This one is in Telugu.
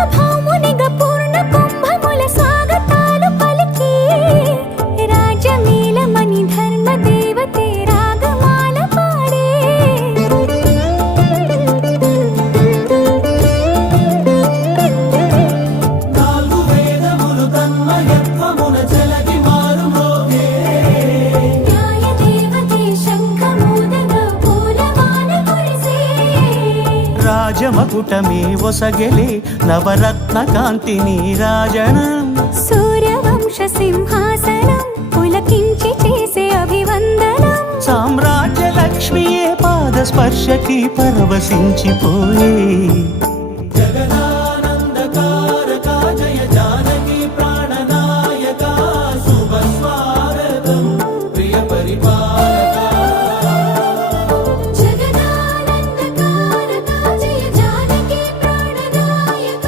సార్వభౌమునిగా పూర్ణ కుంభముల స్వాగతాలు పలికి రాజమేళమని ధర్మ దేవతే రాగమాల పాడే నాలుగు వేదములు తన్మయత్వమున చెలగి మారు మ్రోగే న్యాయ దేవతే శంఖమూదగా పూలవాన కురిసే రాజమకుటమే ఒసగెలే నవరత్న కాంతిని రాజనం సూర్యవంశ సింహాసనం పులకించి చేసే అభివందనం సామ్రాజ్య లక్ష్మియే పాద స్పర్శకి పరవశించిపోయే జగన